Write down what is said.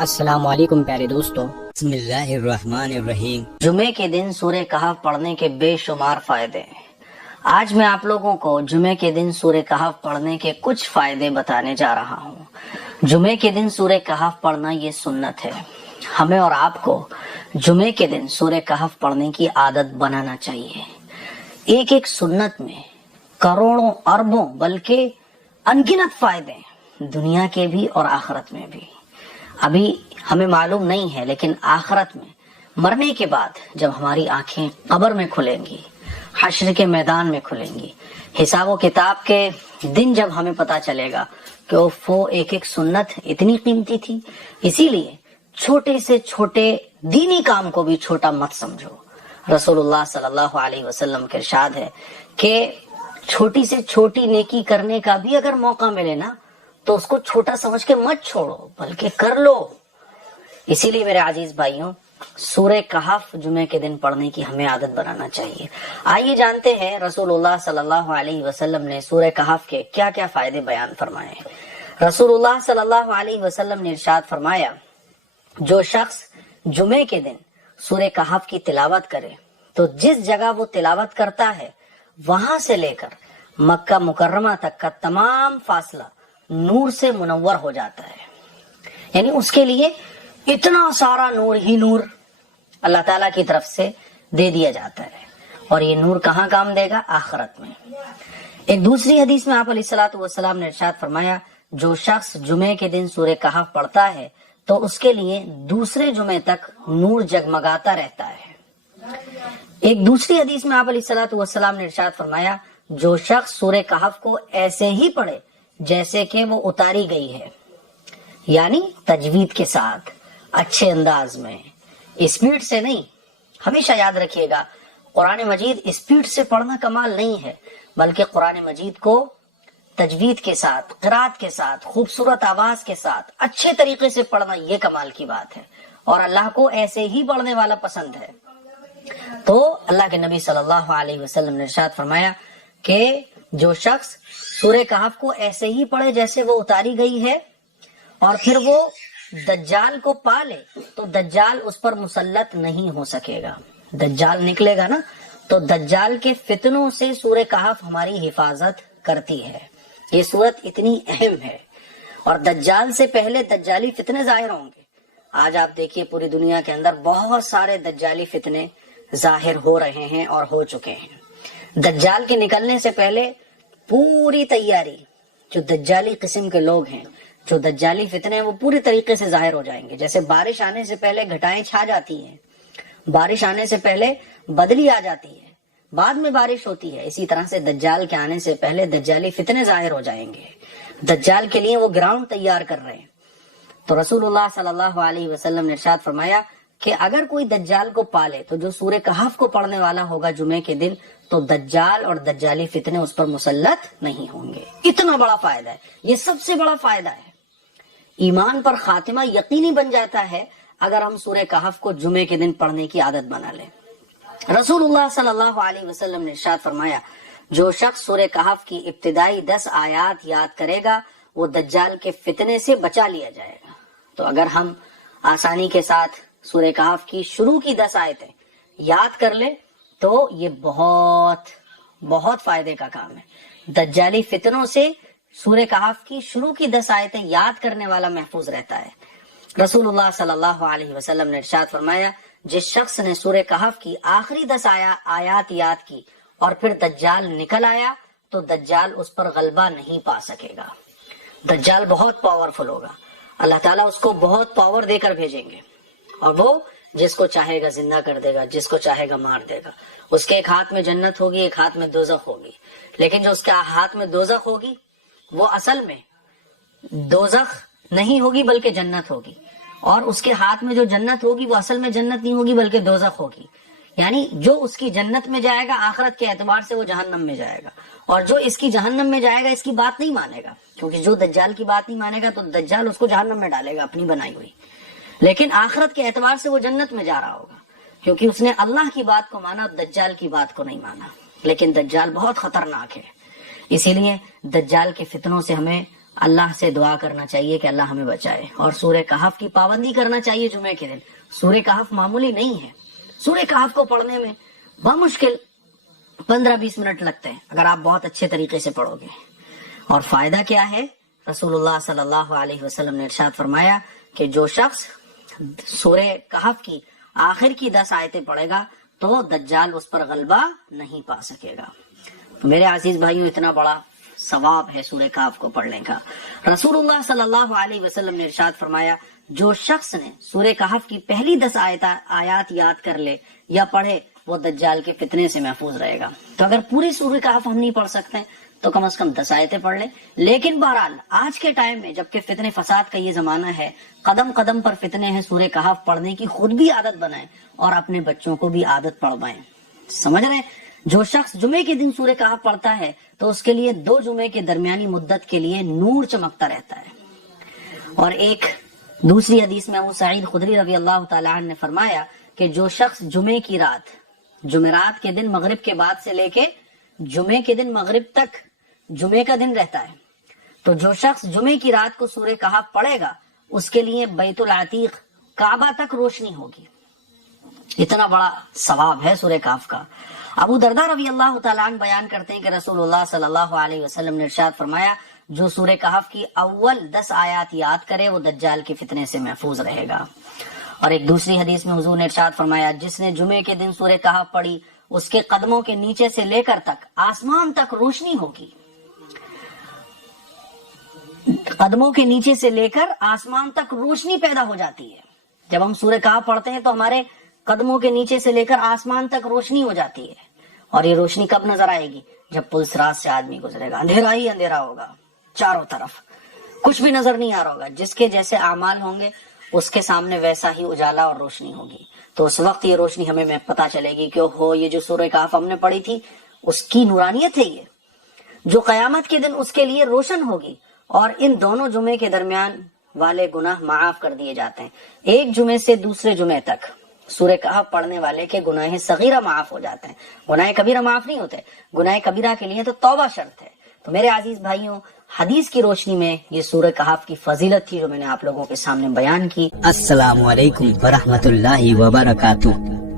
السلام علیکم پیارے دوستو، بسم اللہ الرحمن الرحیم۔ جمعے کے دن سورہ کہف پڑھنے کے بے شمار فائدے ہیں۔ آج میں آپ لوگوں کو جمعے کے دن سورہ کہف پڑھنے کے کچھ فائدے بتانے جا رہا ہوں۔ جمعے کے دن سورہ کہف پڑھنا یہ سنت ہے۔ ہمیں اور آپ کو جمعے کے دن سورہ کہف پڑھنے کی عادت بنانا چاہیے۔ ایک ایک سنت میں کروڑوں اربوں بلکہ انگنت فائدے ہیں، دنیا کے بھی اور آخرت میں بھی۔ ابھی ہمیں معلوم نہیں ہے، لیکن آخرت میں مرنے کے بعد جب ہماری آنکھیں قبر میں کھلیں گی، حشر کے میدان میں کھلیں گی، حساب و کتاب کے دن جب ہمیں پتا چلے گا کہ وہ ایک ایک سنت اتنی قیمتی تھی۔ اسی لیے چھوٹے سے چھوٹے دینی کام کو بھی چھوٹا مت سمجھو۔ رسول اللہ صلی اللہ علیہ وسلم کا ارشاد ہے کہ چھوٹی سے چھوٹی نیکی کرنے کا بھی اگر موقع ملے نا تو اس کو چھوٹا سمجھ کے مت چھوڑو بلکہ کر لو۔ اسی لیے میرے عزیز بھائیوں، سورہ کہف جمعے کے دن پڑھنے کی ہمیں عادت بنانا چاہیے۔ آئیے جانتے ہیں رسول اللہ صلی اللہ علیہ وسلم نے سورہ کہف کے کیا کیا فائدے بیان فرمائے ہیں۔ رسول اللہ صلی اللہ علیہ وسلم نے ارشاد فرمایا، جو شخص جمعے کے دن سورہ کہف کی تلاوت کرے تو جس جگہ وہ تلاوت کرتا ہے وہاں سے لے کر مکہ مکرمہ تک کا تمام فاصلہ نور سے منور ہو جاتا ہے۔ یعنی اس کے لیے اتنا سارا نور ہی نور اللہ تعالیٰ کی طرف سے دے دیا جاتا ہے، اور یہ نور کہاں کام دے گا؟ آخرت میں۔ ایک دوسری حدیث میں آپ علیہ الصلوۃ والسلام نے ارشاد فرمایا، جو شخص جمعے کے دن سورہ کہف پڑھتا ہے تو اس کے لیے دوسرے جمعے تک نور جگمگاتا رہتا ہے۔ ایک دوسری حدیث میں آپ علیہ الصلوۃ والسلام نے ارشاد فرمایا، جو شخص سورہ کہف کو ایسے ہی پڑھے جیسے کہ وہ اتاری گئی ہے، یعنی تجوید کے ساتھ، اچھے انداز میں، اسپیڈ سے نہیں۔ ہمیشہ یاد رکھیے گا، قرآن مجید اسپیڈ سے پڑھنا کمال نہیں ہے، بلکہ قرآن مجید کو تجوید کے ساتھ، قرات کے ساتھ، خوبصورت آواز کے ساتھ اچھے طریقے سے پڑھنا یہ کمال کی بات ہے، اور اللہ کو ایسے ہی پڑھنے والا پسند ہے۔ تو اللہ کے نبی صلی اللہ علیہ وسلم نے ارشاد فرمایا کہ جو شخص سورہ کہف کو ایسے ہی پڑھے جیسے وہ اتاری گئی ہے، اور پھر وہ دجال کو پا لے تو دجال اس پر مسلط نہیں ہو سکے گا۔ دجال نکلے گا نا تو دجال کے فتنوں سے سورہ کہف ہماری حفاظت کرتی ہے۔ یہ صورت اتنی اہم ہے، اور دجال سے پہلے دجالی فتنے ظاہر ہوں گے۔ آج آپ دیکھیے پوری دنیا کے اندر بہت سارے دجالی فتنے ظاہر ہو رہے ہیں اور ہو چکے ہیں۔ دجال کے نکلنے سے پہلے پوری تیاری، جو دجالی قسم کے لوگ ہیں، جو دجالی فتنے ہیں، وہ پوری طریقے سے ظاہر ہو جائیں گے۔ جیسے بارش آنے سے پہلے گھٹائیں چھا جاتی ہیں، بارش آنے سے پہلے بدلی آ جاتی ہے، بعد میں بارش ہوتی ہے، اسی طرح سے دجال کے آنے سے پہلے دجالی فتنے ظاہر ہو جائیں گے۔ دجال کے لیے وہ گراؤنڈ تیار کر رہے ہیں۔ تو رسول اللہ صلی اللہ علیہ وسلم نے ارشاد فرمایا کہ اگر کوئی دجال کو پالے تو جو سورہ کہف کو پڑھنے والا ہوگا جمعے کے دن، تو دجال اور دجالی فتنے اس پر مسلط نہیں ہوں گے۔ اتنا بڑا فائدہ ہے، یہ سب سے بڑا فائدہ ہے۔ ایمان پر خاتمہ یقینی بن جاتا ہے اگر ہم سورہ کہف کو جمعے کے دن پڑھنے کی عادت بنا لیں۔ رسول اللہ صلی اللہ علیہ وسلم نے ارشاد فرمایا، جو شخص سورہ کہف کی ابتدائی 10 آیات یاد کرے گا وہ دجال کے فتنے سے بچا لیا جائے گا۔ تو اگر ہم آسانی کے ساتھ سورہ کہف کی شروع کی 10 آیتیں یاد کر لیں تو یہ بہت بہت فائدے کا کام ہے۔ دجالی فتنوں سے سورہ کہف کی شروع کی 10 آیتیں یاد کرنے والا محفوظ رہتا ہے۔ رسول اللہ صلی اللہ علیہ وسلم نے ارشاد فرمایا، جس شخص نے سورہ کہف کی آخری 10 آیات یاد کی اور پھر دجال نکل آیا تو دجال اس پر غلبہ نہیں پا سکے گا۔ دجال بہت پاورفل ہوگا، اللہ تعالیٰ اس کو بہت پاور دے کر بھیجیں گے، اور وہ جس کو چاہے گا زندہ کر دے گا، جس کو چاہے گا مار دے گا۔ اس کے ایک ہاتھ میں جنت ہوگی، ایک ہاتھ میں دوزخ ہوگی، لیکن جو اس کے ہاتھ میں دوزخ ہوگی وہ اصل میں دوزخ نہیں ہوگی بلکہ جنت ہوگی، اور اس کے ہاتھ میں جو جنت ہوگی وہ اصل میں جنت نہیں ہوگی بلکہ دوزخ ہوگی۔ یعنی جو اس کی جنت میں جائے گا آخرت کے اعتبار سے وہ جہنم میں جائے گا، اور جو اس کی جہنم میں جائے گا اس کی بات نہیں مانے گا، کیونکہ جو دجال کی بات نہیں مانے گا تو دجال اس کو جہنم میں ڈالے گا اپنی بنائی ہوئی، لیکن آخرت کے اعتبار سے وہ جنت میں جا رہا ہوگا کیونکہ اس نے اللہ کی بات کو مانا، دجال کی بات کو نہیں مانا۔ لیکن دجال بہت خطرناک ہے، اسی لیے دجال کے فتنوں سے ہمیں اللہ سے دعا کرنا چاہیے کہ اللہ ہمیں بچائے، اور سورہ کہف کی پابندی کرنا چاہیے جمعے کے دن۔ سورہ کہف معمولی نہیں ہے، سورہ کہف کو پڑھنے میں بمشکل 15-20 منٹ لگتے ہیں اگر آپ بہت اچھے طریقے سے پڑھو گے۔ اور فائدہ کیا ہے؟ رسول اللہ صلی اللہ علیہ وسلم نے ارشاد فرمایا کہ جو شخص سورہ کہف کی آخر کی 10 آیتیں پڑھے گا تو دجال اس پر غلبہ نہیں پا سکے گا۔ تو میرے عزیز بھائیوں، اتنا بڑا ثواب ہے سورہ کہف کو پڑھنے کا۔ رسول اللہ صلی اللہ علیہ وسلم نے ارشاد فرمایا جو شخص نے سورہ کہف کی پہلی 10 آیات یاد کر لے یا پڑھے وہ دجال کے فتنے سے محفوظ رہے گا۔ تو اگر پوری سورہ کہف ہم نہیں پڑھ سکتے تو کم از کم 10 آیتیں پڑھ لیں۔ لیکن بہرحال آج کے ٹائم میں جبکہ فتنے فساد کا یہ زمانہ ہے، قدم قدم پر فتنے ہیں، سورہ کہف پڑھنے کی خود بھی عادت بنائیں اور اپنے بچوں کو بھی عادت پڑھوائیں۔ سمجھ رہے ہیں؟ جو شخص جمعے کے دن سورہ کہف پڑھتا ہے تو اس کے لیے 2 جمعے کے درمیانی مدت کے لیے نور چمکتا رہتا ہے۔ اور ایک دوسری حدیث میں ابو سعید خدری رضی اللہ تعالیٰ عنہ نے فرمایا کہ جو شخص جمعے کی رات، جمعرات کے دن مغرب کے بعد سے لے کے جمعے کے دن مغرب تک جمعے کا دن رہتا ہے، تو جو شخص جمعے کی رات کو سورہ کہف پڑھے گا اس کے لیے بیت العتیق کعبہ تک روشنی ہوگی۔ اتنا بڑا ثواب ہے سورہ کہف کا۔ ابو درداء رضی اللہ تعالیٰ عنہ بیان کرتے ہیں کہ رسول اللہ صلی اللہ علیہ وسلم نے ارشاد فرمایا جو سورہ کہف کی اول 10 آیات یاد کرے وہ دجال کے فتنے سے محفوظ رہے گا۔ اور ایک دوسری حدیث میں حضور نے ارشاد فرمایا جس نے جمعے کے دن سورہ کہف پڑھی اس کے قدموں کے نیچے سے لے کر تک آسمان تک روشنی ہوگی۔ قدموں کے نیچے سے لے کر آسمان تک روشنی پیدا ہو جاتی ہے۔ جب ہم سورہ کہف پڑھتے ہیں تو ہمارے قدموں کے نیچے سے لے کر آسمان تک روشنی ہو جاتی ہے۔ اور یہ روشنی کب نظر آئے گی؟ جب پل صراط سے آدمی گزرے گا، اندھیرا ہی اندھیرا ہوگا، چاروں طرف کچھ بھی نظر نہیں آ رہا ہوگا۔ جس کے جیسے اعمال ہوں گے اس کے سامنے ویسا ہی اجالا اور روشنی ہوگی۔ تو اس وقت یہ روشنی ہمیں پتا چلے گی کہ ہو یہ جو سورہ کہف ہم نے پڑھی تھی اس کی نورانیت ہے، یہ جو قیامت کے دن اس کے لیے روشن ہوگی۔ اور ان دونوں جمعے کے درمیان والے گناہ معاف کر دیے جاتے ہیں۔ ایک جمعے سے دوسرے جمعے تک سورہ کہف پڑھنے والے کے گناہ صغیرہ معاف ہو جاتے ہیں، گناہ کبیرہ معاف نہیں ہوتے۔ گناہ کبیرہ کے لیے تو توبہ شرط ہے۔ تو میرے عزیز بھائیوں، حدیث کی روشنی میں یہ سورہ کہف کی فضیلت تھی جو میں نے آپ لوگوں کے سامنے بیان کی۔ السلام علیکم ورحمۃ اللہ وبرکاتہ۔